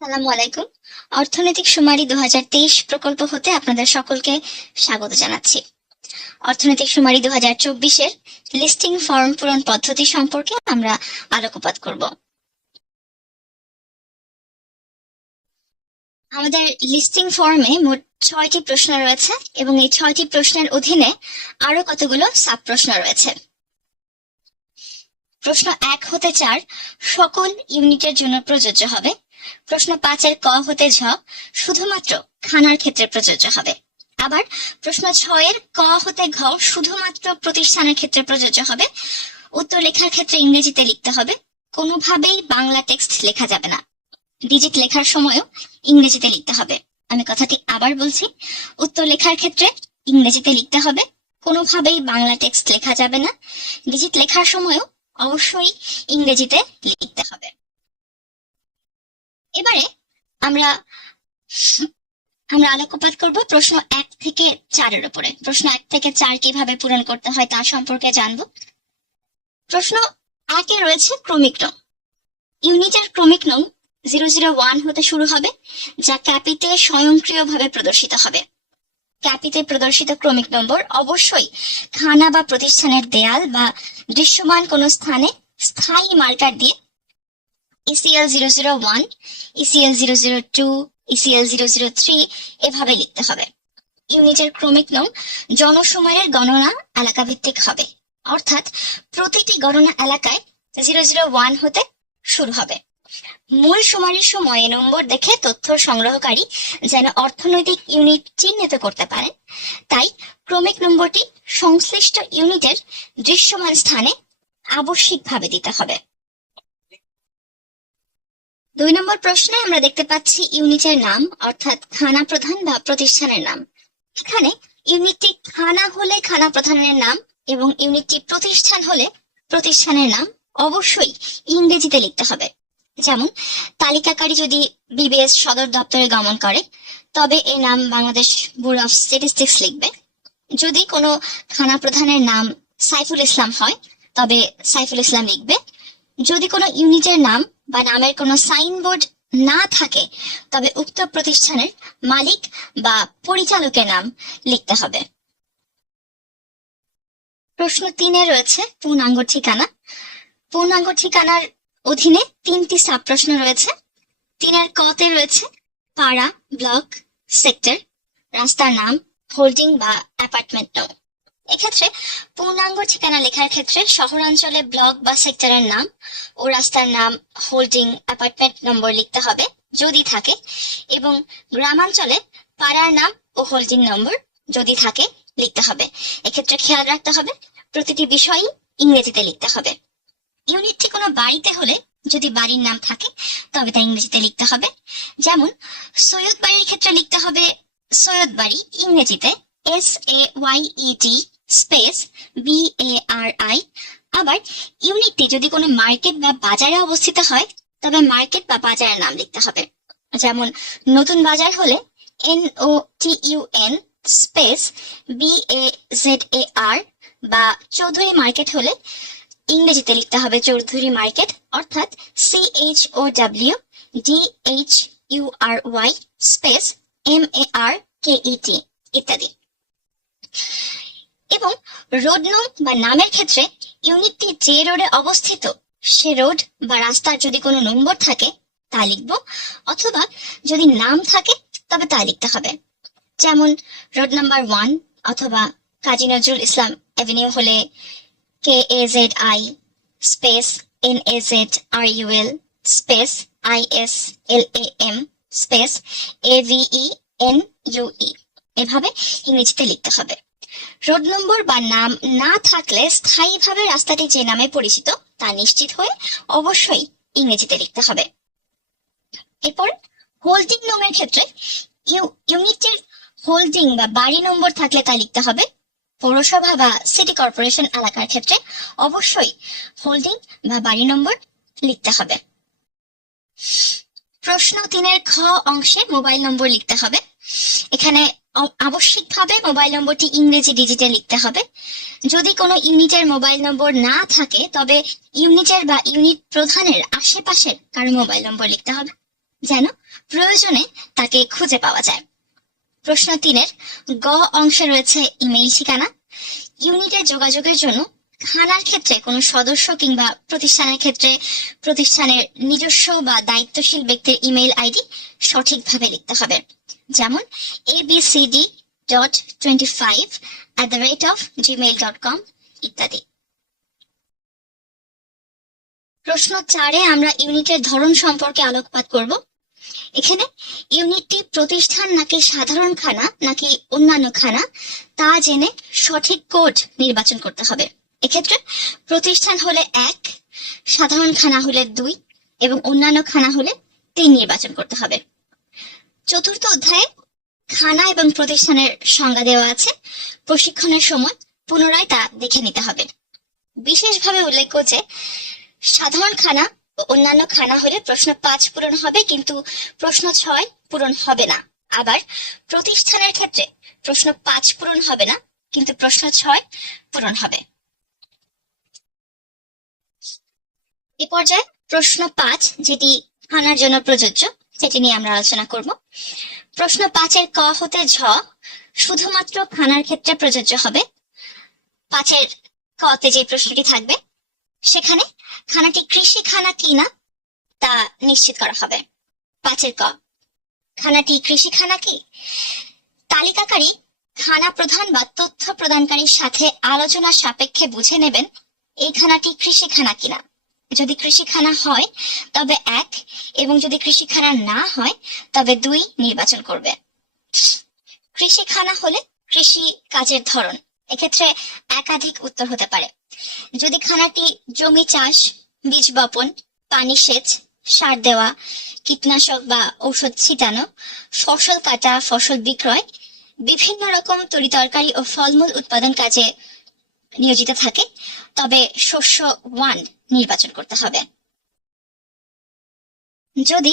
আসসালামু আলাইকুম। অর্থনৈতিক শুমারি 2023 প্রকল্প হতে আপনাদের সকলকে স্বাগত জানাচ্ছি। অর্থনৈতিক শুমারি 2024-এর লিস্টিং ফর্ম পূরণ পদ্ধতি সম্পর্কে আমরা আলোকপাত করব। আমাদের লিস্টিং ফর্মে মোট 6টি প্রশ্ন রয়েছে এবং এই 6টি প্রশ্নের অধীনে আরো কতগুলো সাব প্রশ্ন রয়েছে। প্রশ্ন 1 হতে 4 সকল ইউনিটের জন্য প্রযোজ্য হবে। প্রশ্ন 5-এর ক হতে ঝ শুধুমাত্র খানার ক্ষেত্রে প্রযোজ্য হবে। আবার প্রশ্ন 6-এর ক হতে ঘ শুধুমাত্র প্রতিষ্ঠানের ক্ষেত্রে প্রযোজ্য হবে। উত্তর লেখার ক্ষেত্রে ইংরেজিতে লিখতে হবে, কোনোভাবেই বাংলা টেক্সট লেখা যাবে না। ডিজিট লেখার সময়ও ইংরেজিতে লিখতে হবে। আমি কথাটি আবার বলছি, উত্তর লেখার ক্ষেত্রে ইংরেজিতে লিখতে হবে, কোনোভাবেই বাংলা টেক্সট লেখা যাবে না। ডিজিট লেখার সময়ও অবশ্যই ইংরেজিতে লিখতে হবে। এবারে আমরা আলোকপাত করব প্রশ্ন 1 থেকে 4-এর উপরে। প্রশ্ন 1 থেকে 4 কিভাবে পূরণ করতে হয় তা সম্পর্কে জানব। প্রশ্ন 1-এ রয়েছে ক্রমিক নং। ইউনিটের ক্রমিক নং 001 হতে শুরু হবে, যা ক্যাপিতে স্বয়ংক্রিয়ভাবে প্রদর্শিত হবে। ক্যাপিতে প্রদর্শিত ক্রমিক নম্বর অবশ্যই খানা বা প্রতিষ্ঠানের দেয়াল বা দৃশ্যমান কোনো স্থানে স্থায়ী মার্কার দিয়ে ECL 001, ECL 002, ECL 003 এভাবে লিখতে হবে। ইউনিটের ক্রমিক নং জনসময়ের গণনা এলাকা ভিত্তিক হবে, অর্থাৎ প্রতিটি গণনা এলাকায় 001 হতে শুরু হবে। মূল শুমারির সময় নম্বর দেখে তথ্য সংগ্রহকারী যেন অর্থনৈতিক ইউনিট চিহ্নিত করতে পারেন, তাই ক্রমিক নম্বরটি সংশ্লিষ্ট ইউনিটের দৃশ্যমান স্থানে আবশ্যিকভাবে দিতে হবে। 2 নম্বর প্রশ্নে আমরা দেখতে পাচ্ছি ইউনিটের নাম, অর্থাৎ খানা প্রধান বা প্রতিষ্ঠানের নাম। এখানে ইউনিটটি খানা হলে খানা প্রধানের নাম এবং ইউনিটটি প্রতিষ্ঠান হলে প্রতিষ্ঠানের নাম অবশ্যই ইংরেজিতে লিখতে হবে। যেমন তালিকাকারী যদি বিবিএস সদর দপ্তরে গমন করে, তবে এর নাম বাংলাদেশ ব্যুরো অফ স্ট্যাটিস্টিক্স লিখবে। যদি কোনো খানা প্রধানের নাম সাইফুল ইসলাম হয়, তবে সাইফুল ইসলাম লিখবে। যদি কোনো ইউনিটের নাম বা নামের কোনো সাইনবোর্ড না থাকে, তবে উক্ত প্রতিষ্ঠানের মালিক বা পরিচালকের নাম লিখতে হবে। প্রশ্ন 3-এ রয়েছে পূর্ণাঙ্গ ঠিকানা। পূর্ণাঙ্গ ঠিকানার অধীনে 3টি সাব প্রশ্ন রয়েছে। 3-এর ক-তে রয়েছে পাড়া, ব্লক, সেক্টর, রাস্তার নাম, হোল্ডিং বা অ্যাপার্টমেন্ট নং। এক্ষেত্রে পূর্ণাঙ্গ ঠিকানা লেখার ক্ষেত্রে শহরাঞ্চলে ব্লক বা সেক্টরের নাম ও রাস্তার নাম, হোল্ডিং, অ্যাপার্টমেন্ট নম্বর লিখতে হবে যদি থাকে, এবং গ্রামাঞ্চলে পাড়ার নাম ও হোল্ডিং নম্বর যদি থাকে লিখতে হবে। এক্ষেত্রে খেয়াল রাখতে হবে প্রতিটি বিষয়ই ইংরেজিতে লিখতে হবে। ইউনিটটি কোনো বাড়িতে হলে যদি বাড়ির নাম থাকে তবে তা ইংরেজিতে লিখতে হবে। যেমন সৈয়দ বাড়ির ক্ষেত্রে লিখতে হবে সৈয়দ বাড়ি, ইংরেজিতে SAYED স্পেস BARI। আবার ইউনিটটি যদি কোনো মার্কেট বা বাজারে অবস্থিত হয়, তবে মার্কেট বা বাজারের নাম লিখতে হবে। যেমন নতুন বাজার হলে NOTUN স্পেস BAZAR, বা চৌধুরী মার্কেট হলে ইংরেজিতে লিখতে হবে চৌধুরী মার্কেট, অর্থাৎ CHOWDHURY স্পেস MARKET ইত্যাদি। এবং রোড নং বা নামের ক্ষেত্রে ইউনিটটি যে রোডে অবস্থিত সে রোড বা রাস্তার যদি কোনো নম্বর থাকে তা লিখব, অথবা যদি নাম থাকে তবে তা লিখতে হবে। যেমন রোড নাম্বার 1 অথবা কাজী নজরুল ইসলাম অ্যাভিনিউ হলে KAZI space NAZRUL space ISLAM space AVENUE এভাবে ইংরেজিতে লিখতে হবে। রোড নম্বর বা নাম না থাকলে স্থায়ীভাবে রাস্তাটি যে নামে পরিচিত তা নিশ্চিত হয়ে অবশ্যই ইংরেজিতে লিখতে হবে। এরপর হোল্ডিং নং-এর ক্ষেত্রে ইউনিটের হোল্ডিং বা বাড়ি নম্বর থাকলে তা লিখতে হবে। পৌরসভা বা সিটি কর্পোরেশন এলাকার ক্ষেত্রে অবশ্যই হোল্ডিং বা বাড়ি নম্বর লিখতে হবে। প্রশ্ন 3-এর খ অংশে মোবাইল নম্বর লিখতে হবে। এখানে আবশ্যিকভাবে মোবাইল নম্বরটি ইংরেজি ডিজিটে লিখতে হবে। যদি কোনো ইউনিটের মোবাইল নম্বর না থাকে, তবে ইউনিটের বা ইউনিট প্রধানের আশেপাশের কারো মোবাইল নম্বর লিখতে হবে। যেন প্রয়োজনে তাকে খুঁজে পাওয়া যায়। প্রশ্ন 3-এর গ অংশে রয়েছে ইমেইল ঠিকানা। ইউনিটে যোগাযোগের জন্য খানার ক্ষেত্রে কোনো সদস্য কিংবা প্রতিষ্ঠানের ক্ষেত্রে প্রতিষ্ঠানের নিজস্ব বা দায়িত্বশীল ব্যক্তির ইমেইল আইডি সঠিকভাবে লিখতে হবে, যেমন abcd.25@gmail.com ইত্যাদি। প্রশ্ন 4-এ আমরা ইউনিটের ধরন সম্পর্কে আলোকপাত করব। এখানে ইউনিটটি প্রতিষ্ঠান নাকি সাধারণ খানা নাকি অন্যান্য খানা তা জেনে সঠিক কোড নির্বাচন করতে হবে। এক্ষেত্রে প্রতিষ্ঠান হলে 1, সাধারণ খানা হলে 2 এবং অন্যান্য খানা হলে 3 নির্বাচন করতে হবে। চতুর্থ অধ্যায়ে খানা এবং প্রতিষ্ঠানের সংজ্ঞা দেওয়া আছে। প্রশিক্ষণের সময় পুনরায় তা দেখে নিতে হবে। বিশেষভাবে উল্লেখ্য যে সাধারণ খানা ও অন্যান্য খানা হলে প্রশ্ন 5 পূরণ হবে, কিন্তু প্রশ্ন 6 পূরণ হবে না। আবার প্রতিষ্ঠানের ক্ষেত্রে প্রশ্ন 5 পূরণ হবে না, কিন্তু প্রশ্ন 6 পূরণ হবে। এ পর্যায়ে প্রশ্ন 5, যেটি খানার জন্য প্রযোজ্য, সেটি নিয়ে আমরা আলোচনা করব। প্রশ্ন 5-এর ক হতে ঝ শুধুমাত্র খানার ক্ষেত্রে প্রযোজ্য হবে। 5-এর কতে যে প্রশ্নটি থাকবে সেখানে খানাটি কৃষি খানা কিনা তা নিশ্চিত করা হবে। 5-এর ক, খানাটি কৃষি খানা কি? তালিকাকারী খানা প্রধান বা তথ্য প্রদানকারীর সাথে আলোচনা সাপেক্ষে বুঝে নেবেন এই খানাটি কৃষি খানা কিনা। যদি কৃষি খানা হয় তবে 1 এবং যদি কৃষি খানা না হয় তবে 2 নির্বাচন করবে। কৃষি খানা হলে কৃষি কাজের ধরন, এক্ষেত্রে একাধিক উত্তর হতে পারে। যদি খানাটি জমি চাষ, বীজ বপন, পানি সেচ, সার দেওয়া, কীটনাশক বা ঔষধ ছিটানো, ফসল কাটা, ফসল বিক্রয়, বিভিন্ন রকম তরিতরকারি ও ফলমূল উৎপাদন কাজে নিয়োজিত থাকে তবে শস্য 1 নির্বাচন করতে হবে। যদি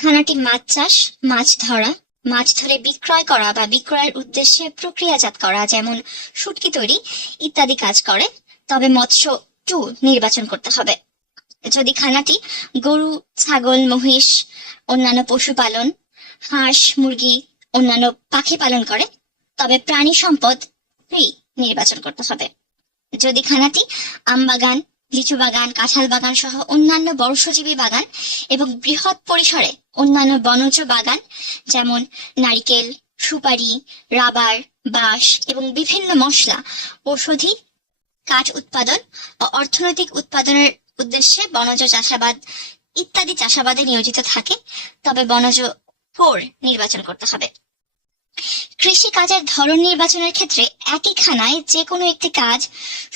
খানাটি মাছ চাষ, মাছ ধরা, মাছ ধরে বিক্রয় করা বা বিক্রয়ের উদ্দেশ্যে প্রক্রিয়াজাত করা যেমন শুটকি তৈরি ইত্যাদি কাজ করে তবে মৎস্য 2 নির্বাচন করতে হবে। যদি খানাটি গরু, ছাগল, মহিষ, অন্যান্য পশুপালন, হাঁস, মুরগি, অন্যান্য পাখি পালন করে তবে প্রাণী সম্পদ 3 নির্বাচন করতে হবে। যদি খানাটি আম বাগান, লিচু বাগান, কাঁঠাল বাগান সহ অন্যান্য বর্ষজীবী বাগান এবং বৃহৎ পরিসরে অন্যান্য বনজ বাগান যেমন নারিকেল, সুপারি, রাবার, বাঁশ এবং বিভিন্ন মশলা, ঔষধি, কাঠ উৎপাদন ও অর্থনৈতিক উৎপাদনের উদ্দেশ্যে বনজ চাষাবাদ ইত্যাদি চাষাবাদে নিয়োজিত থাকে তবে বনজ 4 নির্বাচন করতে হবে। কৃষি কাজের ধরন নির্বাচনের ক্ষেত্রে একই খানায় যে কোনো একটি কাজ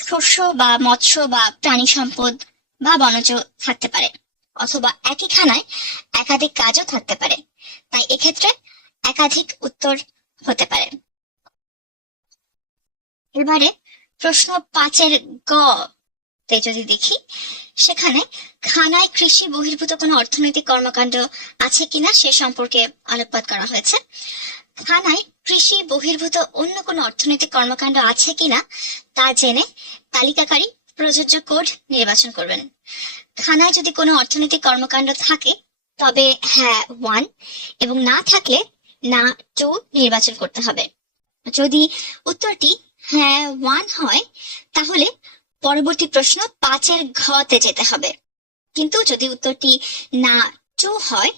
শস্য বা মৎস্য বা প্রাণী সম্পদ বা বনজ থাকতে পারে, অথবা একই খানায় একাধিক কাজও থাকতে পারে, তাই এক্ষেত্রে একাধিক উত্তর হতে পারে। এবারে প্রশ্ন 5-এর গ তে যদি দেখি সেখানে খানায় কৃষি বহির্ভূত কোনো অর্থনৈতিক কর্মকাণ্ড আছে কিনা সে সম্পর্কে আলোকপাত করা হয়েছে। খানায় কৃষি বহির্ভূত অন্য কোনো অর্থনৈতিক কর্মকাণ্ড আছে কিনা তা জেনে তালিকাকারী প্রযোজ্য কোড নির্বাচন করবেন। খানায় যদি কোনো অর্থনৈতিক কর্মকাণ্ড থাকে তবে হ্যাঁ 1 এবং না থাকলে না 2 নির্বাচন করতে হবে। যদি উত্তরটি হ্যাঁ 1 হয় তাহলে পরবর্তী প্রশ্ন 5-এর ঘতে যেতে হবে, কিন্তু যদি উত্তরটি না 2 হয়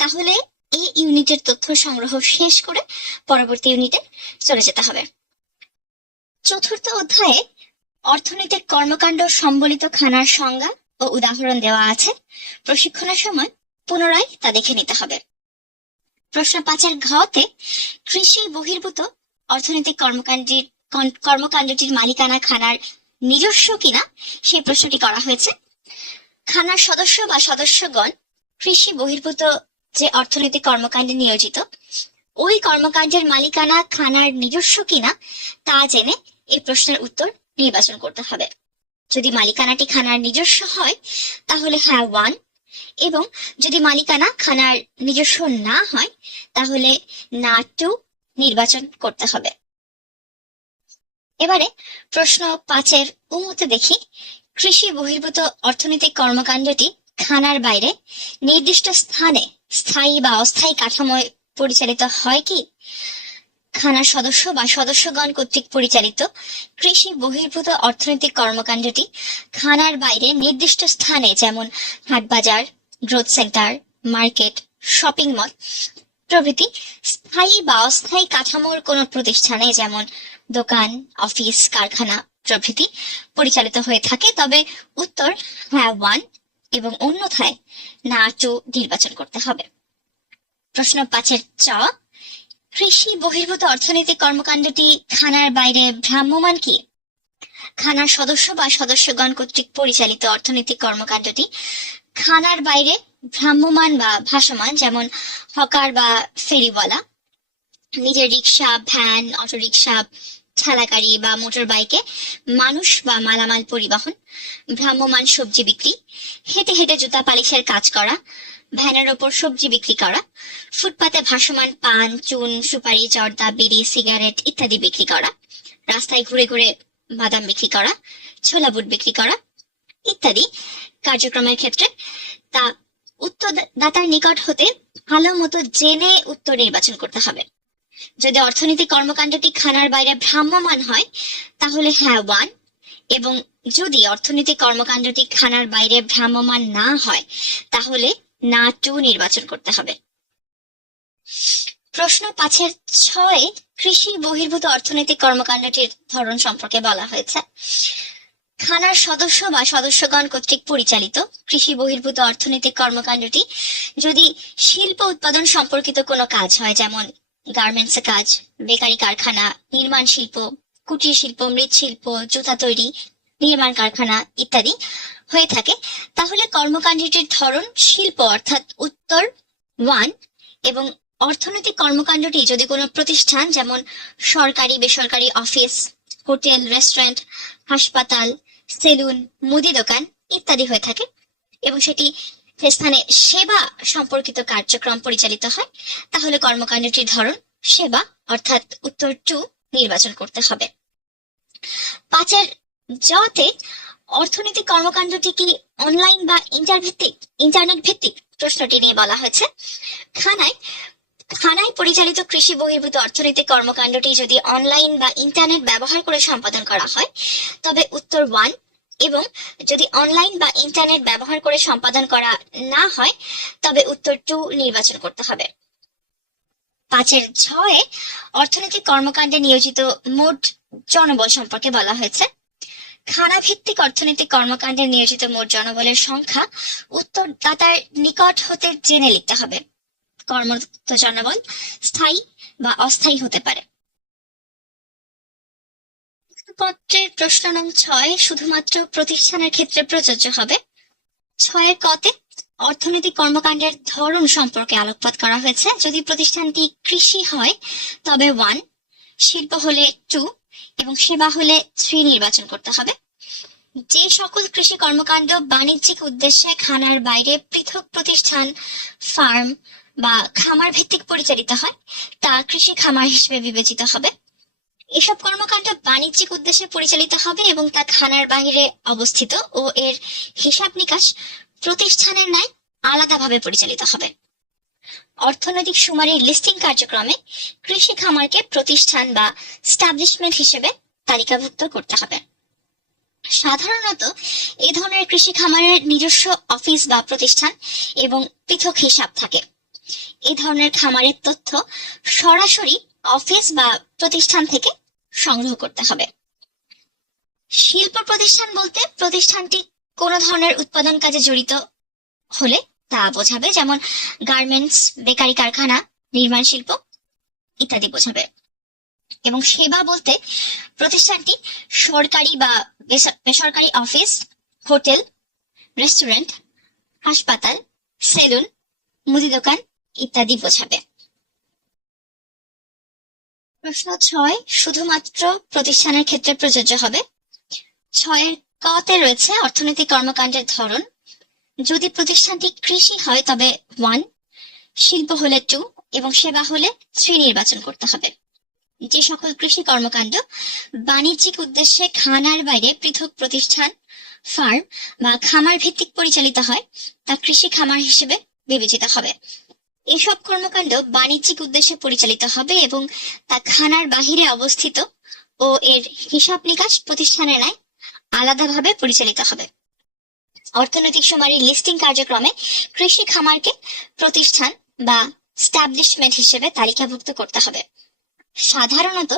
তাহলে এই ইউনিটের তথ্য সংগ্রহ শেষ করে পরবর্তী ইউনিটে চলে যেতে হবে। চতুর্থ অধ্যায়ে অর্থনৈতিক কর্মকাণ্ড সম্বলিত খানার সংজ্ঞা ও উদাহরণ দেওয়া আছে। প্রশিক্ষণের সময় পুনরায় তা দেখে নিতে হবে। প্রশ্ন 5-এর ঘতে কৃষি বহির্ভূত অর্থনৈতিক কর্মকাণ্ডটির মালিকানা খানার নিজস্ব কিনা সেই প্রশ্নটি করা হয়েছে। খানার সদস্য বা সদস্যগণ কৃষি বহির্ভূত যে অর্থনৈতিক কর্মকাণ্ডে নিয়োজিত ওই কর্মকাণ্ডের মালিকানা খানার নিজস্ব কিনা তা জেনে এই প্রশ্নের উত্তর নির্বাচন করতে হবে। যদি মালিকানাটি খানার নিজস্ব হয় তাহলে হ্যাঁ 1 এবং যদি মালিকানা খানার নিজস্ব না হয় তাহলে না 2 নির্বাচন করতে হবে। এবারে প্রশ্ন 5-এর উমতে দেখি কৃষি বহির্ভূত অর্থনৈতিক কর্মকাণ্ডটি খানার বাইরে নির্দিষ্ট স্থানে স্থায়ী বা অস্থায়ী কাঠামোয় পরিচালিত হয় কি? খানার সদস্য বা সদস্যগণ কর্তৃক পরিচালিত কৃষি বহির্ভূত অর্থনৈতিক কর্মকাণ্ডটি খানার বাইরে নির্দিষ্ট স্থানে, যেমন হাটবাজার, growth centre, market, shopping mall প্রভৃতি স্থায়ী বা অস্থায়ী কাঠামোর কোন প্রতিষ্ঠানে, যেমন দোকান, অফিস, কারখানা প্রভৃতি পরিচালিত হয়ে থাকে, তবে উত্তর হ্যাঁ 1 এবং অন্যথায় না 2 নির্বাচন করতে হবে। প্রশ্ন 5-এর চ, কৃষি বহির্ভূত অর্থনৈতিক কর্মকাণ্ডটি খানার বাইরে ভ্রাম্যমাণ কি? খানার সদস্য বা সদস্যগণ কর্তৃক পরিচালিত অর্থনৈতিক কর্মকাণ্ডটি খানার বাইরে ভ্রাম্যমাণ বা ভাসমান, যেমন হকার বা ফেরিওয়ালা, নিজের রিক্সা, ভ্যান, অটোরিক্সা, ঠেলাগাড়ি বা মোটর বাইকে মানুষ বা মালামাল পরিবহন, ভ্রাম্যমাণ সবজি বিক্রি, হেঁটে হেঁটে জুতা পালিশের কাজ করা, ভ্যানের ওপর সবজি বিক্রি করা, ফুটপাতে ভাসমান পান, চুন, সুপারি, জর্দা, বিড়ি, সিগারেট ইত্যাদি বিক্রি করা, রাস্তায় ঘুরে ঘুরে বাদাম বিক্রি করা, ছোলা বুট বিক্রি করা ইত্যাদি কার্যক্রমের ক্ষেত্রে তা উত্তরদাতার নিকট হতে ভালো মতো জেনে উত্তর নির্বাচন করতে হবে। যদি অর্থনৈতিক কর্মকাণ্ডটি খানার বাইরে ভ্রাম্যমাণ হয় তাহলে হ্যাঁ 1, এবং যদি অর্থনৈতিক কর্মকাণ্ডটি খানার বাইরে ভ্রাম্যমাণ না হয় তাহলে না 2 নির্বাচন করতে হবে। প্রশ্ন 5-এর 6-এ কৃষি বহির্ভূত অর্থনৈতিক কর্মকাণ্ডটির ধরন সম্পর্কে বলা হয়েছে। খানার সদস্য বা সদস্যগণ কর্তৃক পরিচালিত কৃষি বহির্ভূত অর্থনৈতিক কর্মকাণ্ডটি যদি শিল্প উৎপাদন সম্পর্কিত কোনো কাজ হয়, যেমন গার্মেন্টসের কাজ, বেকারি কারখানা, নির্মাণ শিল্প, কুটির শিল্প, মৃৎশিল্প, জুতা তৈরি, নির্মাণ কারখানা ইত্যাদি হয়ে থাকে, তাহলে কর্মকাণ্ডটির ধরন শিল্প অর্থাৎ উত্তর 1, এবং অর্থনৈতিক কর্মকাণ্ডটি যদি কোনো প্রতিষ্ঠান, যেমন সরকারি বেসরকারি অফিস, হোটেল, রেস্টুরেন্ট, হাসপাতাল, সেলুন, মুদি দোকান ইত্যাদি হয়ে থাকে এবং সেটি স্থানে সেবা সম্পর্কিত কার্যক্রম পরিচালিত হয়, তাহলে কর্মকাণ্ডটির ধরন সেবা অর্থাৎ উত্তর 2 নির্বাচন করতে হবে। 5-এর জ-তে অর্থনৈতিক কর্মকাণ্ডটি কি অনলাইন বা ইন্টারনেট ভিত্তিক প্রশ্নটি নিয়ে বলা হয়েছে। খানায় পরিচালিত কৃষি বহির্ভূত অর্থনৈতিক কর্মকাণ্ডটি যদি অনলাইন বা ইন্টারনেট ব্যবহার করে সম্পাদন করা হয় তবে উত্তর 1, এবং যদি অনলাইন বা ইন্টারনেট ব্যবহার করে সম্পাদন করা না হয় তবে উত্তর 2 নির্বাচন করতে হবে। 5-এর ঝ-এ অর্থনৈতিক কর্মকাণ্ডে নিয়োজিত মোট জনবল সম্পর্কে বলা হয়েছে। খানা ভিত্তিক অর্থনৈতিক কর্মকাণ্ডে নিয়োজিত মোট জনবলের সংখ্যা উত্তরদাতার নিকট হতে জেনে লিখতে হবে। কর্মরত জনবল স্থায়ী বা অস্থায়ী হতে পারে। পত্রের প্রশ্ন নং 6 শুধুমাত্র প্রতিষ্ঠানের ক্ষেত্রে প্রযোজ্য হবে। 6-এর ক-তে অর্থনৈতিক কর্মকাণ্ডের ধরন সম্পর্কে আলোকপাত করা হয়েছে। যদি প্রতিষ্ঠানটি কৃষি হয় তবে 1, শিল্প হলে 2 এবং সেবা হলে 3 নির্বাচন করতে হবে। যে সকল কৃষি কর্মকাণ্ড বাণিজ্যিক উদ্দেশ্যে খানার বাইরে পৃথক প্রতিষ্ঠান, ফার্ম বা খামার ভিত্তিক পরিচালিত হয় তা কৃষি খামার হিসেবে বিবেচিত হবে। এসব কর্মকাণ্ড বাণিজ্যিক উদ্দেশ্যে পরিচালিত হবে এবং তা খানার বাইরে অবস্থিত ও এর হিসাব নিকাশ প্রতিষ্ঠানের ন্যায় আলাদাভাবে পরিচালিত হবে। অর্থনৈতিক শুমারির লিস্টিং কার্যক্রমে কৃষি খামারকে প্রতিষ্ঠান বা স্টাবলিশমেন্ট হিসেবে তালিকাভুক্ত করতে হবে। সাধারণত এই ধরনের কৃষি খামারের নিজস্ব অফিস বা প্রতিষ্ঠান এবং পৃথক হিসাব থাকে। এই ধরনের খামারের তথ্য সরাসরি অফিস বা প্রতিষ্ঠান থেকে সংগ্রহ করতে হবে। শিল্প প্রতিষ্ঠান বলতে প্রতিষ্ঠানটি কোন ধরনের উৎপাদন কাজে জড়িত হলে তা বোঝাবে, যেমন গার্মেন্টস, বেকারি কারখানা, নির্মাণ শিল্প ইত্যাদি বোঝাবে। এবং সেবা বলতে প্রতিষ্ঠানটি সরকারি বা বেসরকারি অফিস, হোটেল, রেস্টুরেন্ট, হাসপাতাল, সেলুন, মুদি দোকান ইত্যাদি বোঝাবে। প্রশ্ন 6 শুধুমাত্র প্রতিষ্ঠানের ক্ষেত্রে প্রযোজ্য হবে। 6-এর ক-তে রয়েছে অর্থনৈতিক কর্মকাণ্ডের ধরন। যদি প্রতিষ্ঠানটি কৃষি হয় তবে 1, শিল্প হলে 2 এবং সেবা হলে 3 নির্বাচন করতে হবে। যে সকল কৃষি কর্মকাণ্ড বাণিজ্যিক উদ্দেশ্যে খানার বাইরে পৃথক প্রতিষ্ঠান, ফার্ম বা খামার ভিত্তিক পরিচালিত হয় তা কৃষি খামার হিসেবে বিবেচিত হবে। এসব কর্মকাণ্ড বাণিজ্যিক উদ্দেশ্যে পরিচালিত হবে এবং তা খানার বাহিরে অবস্থিত ও এর হিসাব নিকাশ প্রতিষ্ঠানের ন্যায় আলাদাভাবে পরিচালিত হবে। অর্থনৈতিক শুমারির লিস্টিং কার্যক্রমে কৃষি খামারকে প্রতিষ্ঠান বা স্ট্যাবলিশমেন্ট হিসেবে তালিকাভুক্ত করতে হবে। সাধারণত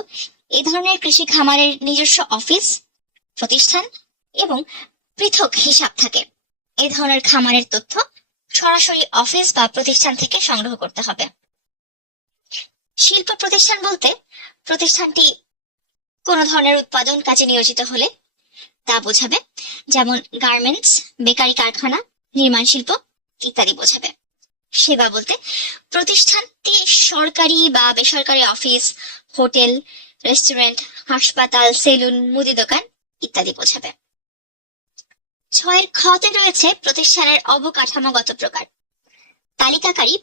এ ধরনের কৃষি খামারের নিজস্ব অফিস, প্রতিষ্ঠান এবং পৃথক হিসাব থাকে। এ ধরনের খামারের তথ্য সরাসরি অফিস বা প্রতিষ্ঠান থেকে সংগ্রহ করতে হবে। শিল্প প্রতিষ্ঠান বলতে প্রতিষ্ঠানটি কোনো ধরনের উৎপাদন কাজে নিয়োজিত হলে তা বোঝাবে, যেমন গার্মেন্টস, বেকারি কারখানা, নির্মাণ শিল্প ইত্যাদি বোঝাবে। সেবা বলতে প্রতিষ্ঠানটি সরকারি বা বেসরকারি অফিস, হোটেল, রেস্টুরেন্ট, হাসপাতাল, সেলুন, মুদি দোকান ইত্যাদি বোঝাবে। 6 খতে রয়েছে প্রতিষ্ঠানের অবকাঠামোগত প্রকার। তালিকাকারী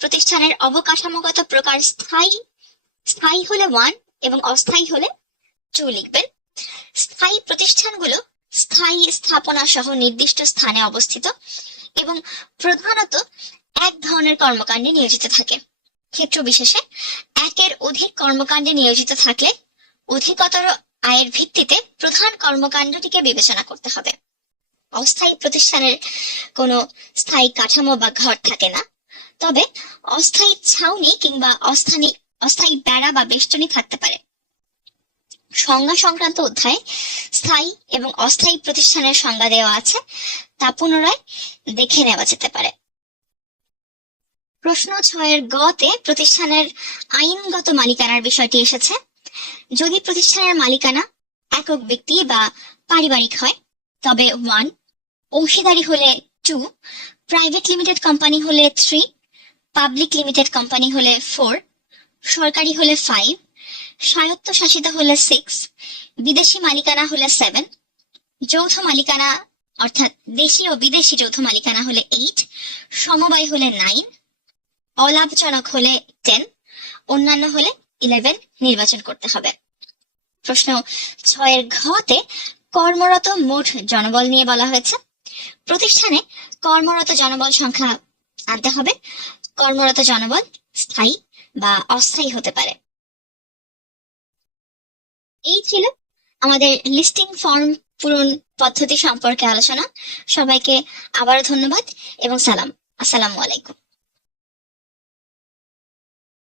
প্রতিষ্ঠানের অবকাঠামোগত প্রকার স্থায়ী হলে 1 এবং অস্থায়ী হলে 2 লিখবেন। স্থায়ী প্রতিষ্ঠানগুলো স্থায়ী স্থাপনা সহ নির্দিষ্ট স্থানে অবস্থিত এবং প্রধানত এক ধরনের কর্মকাণ্ডে নিয়োজিত থাকে। ক্ষেত্র বিশেষে একের অধিক কর্মকাণ্ডে নিয়োজিত থাকলে অধিকতর আয়ের ভিত্তিতে প্রধান কর্মকাণ্ডটিকে বিবেচনা করতে হবে। অস্থায়ী প্রতিষ্ঠানের কোনো স্থায়ী কাঠামো বা ঘর থাকে না, তবে অস্থায়ী ছাউনি কিংবা অস্থায়ী বেড়া বা বেষ্টনী থাকতে পারে। সংজ্ঞা সংক্রান্ত অধ্যায়ে স্থায়ী এবং অস্থায়ী প্রতিষ্ঠানের সংজ্ঞা দেওয়া আছে, তা পুনরায় দেখে নেওয়া যেতে পারে। প্রশ্ন 6 গতে প্রতিষ্ঠানের আইনগত মালিকানার বিষয়টি এসেছে। যদি প্রতিষ্ঠানের মালিকানা একক ব্যক্তি বা পারিবারিক হয় তবে 1, অংশীদারি হলে 2, প্রাইভেট লিমিটেড কোম্পানি হলে 3, পাবলিক লিমিটেড কোম্পানি হলে 4, সরকারি হলে 5, স্বায়ত্তশাসিত হলে 6, বিদেশি মালিকানা হলে 7, যৌথ মালিকানা অর্থাৎ দেশি ও বিদেশি যৌথ মালিকানা হলে 8, সমবায় হলে 9, অলাভজনক হলে 10, অন্যান্য হলে 11 নির্বাচন করতে হবে। প্রশ্ন 6 ঘতে কর্মরত মোট জনবল নিয়ে বলা হয়েছে। প্রতিষ্ঠানে কর্মরত জনবল সংখ্যা আনতে হবে। কর্মরত জনবল স্থায়ী বা অস্থায়ী হতে পারে। এই ছিল আমাদের লিস্টিং ফর্ম পূরণ পদ্ধতি সম্পর্কে আলোচনা। সবাইকে আবারও ধন্যবাদ এবং সালাম। আসসালামু আলাইকুম।